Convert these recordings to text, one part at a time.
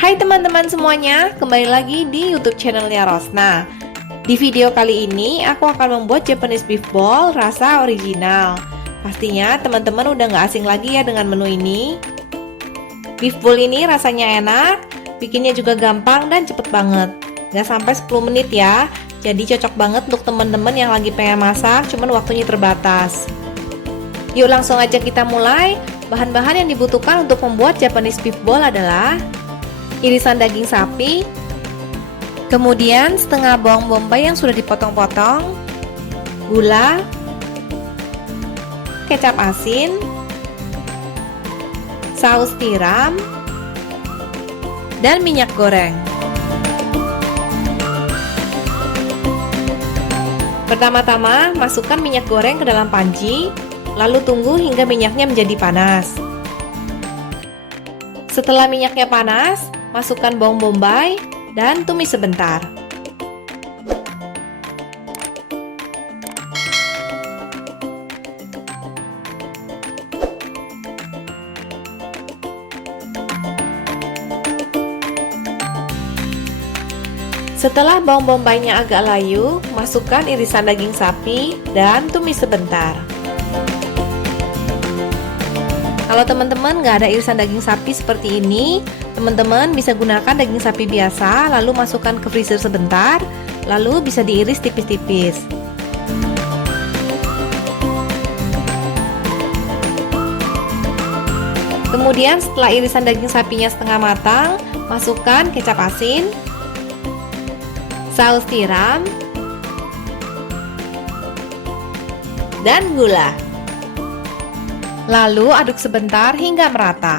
Hai teman-teman semuanya, kembali lagi di YouTube channelnya Rosna. Di video kali ini aku akan membuat Japanese beef ball rasa original. Pastinya teman-teman udah gak asing lagi ya dengan menu ini. Beef ball ini rasanya enak, bikinnya juga gampang dan cepet banget. Gak sampai 10 menit ya, jadi cocok banget untuk teman-teman yang lagi pengen masak cuman waktunya terbatas. Yuk langsung aja kita mulai. Bahan-bahan yang dibutuhkan untuk membuat Japanese beef ball adalah irisan daging sapi, kemudian setengah bawang bombay yang sudah dipotong-potong, gula, kecap asin, saus tiram, dan minyak goreng. Pertama-tama, masukkan minyak goreng ke dalam panci, lalu tunggu hingga minyaknya menjadi panas. Setelah minyaknya panas, masukkan bawang bombay dan tumis sebentar. Setelah bawang bombaynya agak layu, masukkan irisan daging sapi dan tumis sebentar. Kalau teman-teman nggak ada irisan daging sapi seperti ini, teman-teman bisa gunakan daging sapi biasa, lalu masukkan ke freezer sebentar, lalu bisa diiris tipis-tipis. Kemudian setelah irisan daging sapinya setengah matang, masukkan kecap asin, saus tiram, dan gula. Lalu aduk sebentar hingga merata.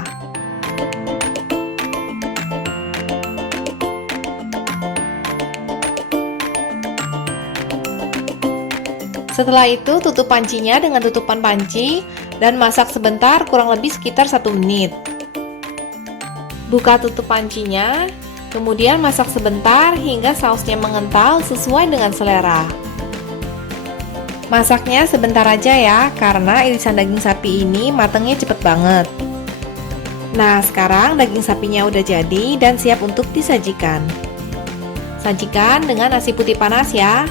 Setelah itu tutup pancinya dengan tutupan panci dan masak sebentar kurang lebih sekitar 1 menit. Buka tutup pancinya, kemudian masak sebentar hingga sausnya mengental sesuai dengan selera. Masaknya sebentar aja ya, karena irisan daging sapi ini matangnya cepet banget. Nah, sekarang daging sapinya udah jadi dan siap untuk disajikan. Sajikan dengan nasi putih panas ya.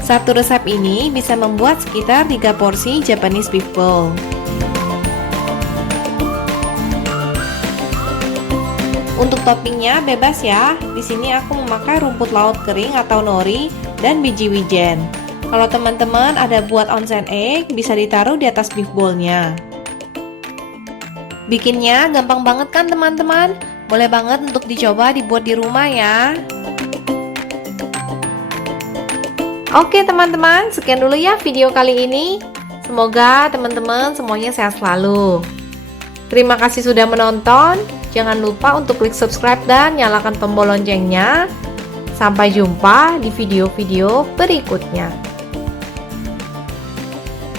Satu resep ini bisa membuat sekitar 3 porsi Japanese beef ball. Untuk toppingnya bebas ya. Di sini aku memakai rumput laut kering atau nori dan biji wijen. Kalau teman-teman ada buat onsen egg, bisa ditaruh di atas beef ballnya. Bikinnya gampang banget kan teman-teman? Boleh banget untuk dicoba dibuat di rumah ya. Oke teman-teman, sekian dulu ya video kali ini. Semoga teman-teman semuanya sehat selalu. Terima kasih sudah menonton. Jangan lupa untuk klik subscribe dan nyalakan tombol loncengnya. Sampai jumpa di video-video berikutnya.